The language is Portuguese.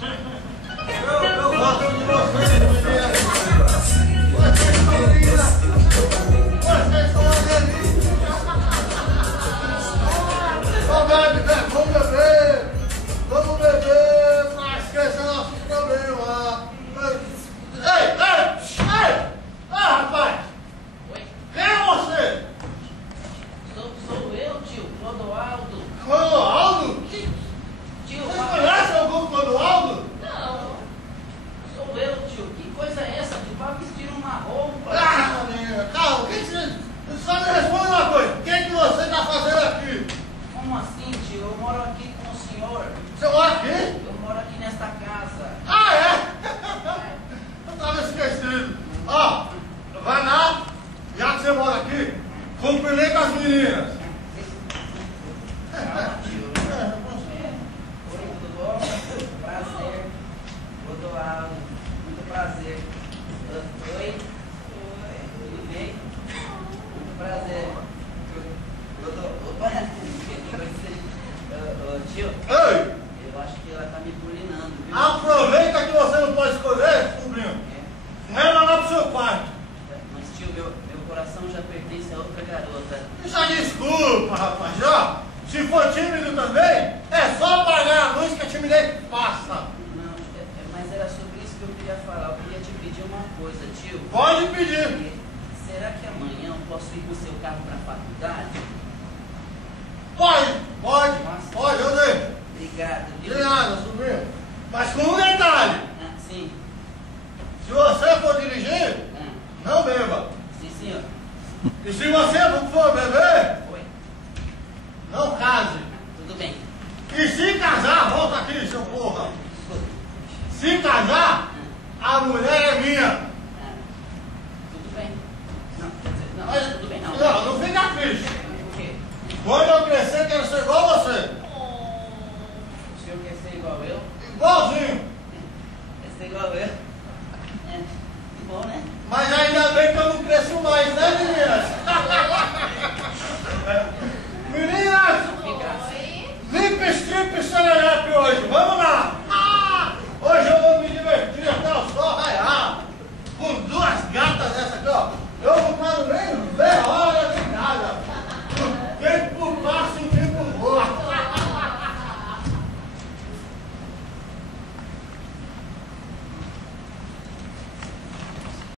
Eu gosto de vocês, menina. Vocês são lindas. Vocês são delícia. Vamos beber. Vamos beber pra esquecer nossos problemas. Ei! Ah, rapaz! Oi? Quem é você? Sou eu, tio, Clodoaldo. Clodoaldo? Tio, Você conhece algum Clodoaldo? não. Sou eu, tio. Que coisa é essa? Tu vai vestir uma roupa. Ah, menina, calma. Só me responde uma coisa. O que é que você está fazendo aqui? Como assim, tio? Eu moro aqui com o senhor. Você mora aqui? Eu moro aqui nesta casa. Ah, é? Eu estava esquecido. Ó, vai lá, já que você mora aqui, cumprimenta as meninas. Calma, tio. Oi, tudo bom? Prazer. Clodoaldo. Muito prazer. Oi? Tudo bem? Muito prazer. Tio, Ei, eu acho que ela tá me bulinando, viu? aproveita que você não pode escolher, sobrinho. Leva lá pro seu quarto. Mas, tio, meu coração já pertence a outra garota. Já desculpa, rapaz, já. Se for tímido também, é só apagar a luz que a timidez passa. Não, mas era sobre isso que eu queria falar. Eu queria te pedir uma coisa, tio. Pode pedir. Será que amanhã eu posso ir com o seu carro para a faculdade? Pode, eu deixo. Obrigado, viu? De nada, sobrinho. Mas com um detalhe. Ah, sim. Se você for dirigir, não beba. Sim, senhor. E se você for beber, Oi. não case. Tudo bem. E se casar, volta aqui, seu porra. Se casar, a mulher é minha. Tudo bem. Não, quer dizer, não, Mas, tudo bem não. não fica triste. Por quê? Quando eu crescer, quero ser igual a você. O senhor quer ser igual eu? Igualzinho.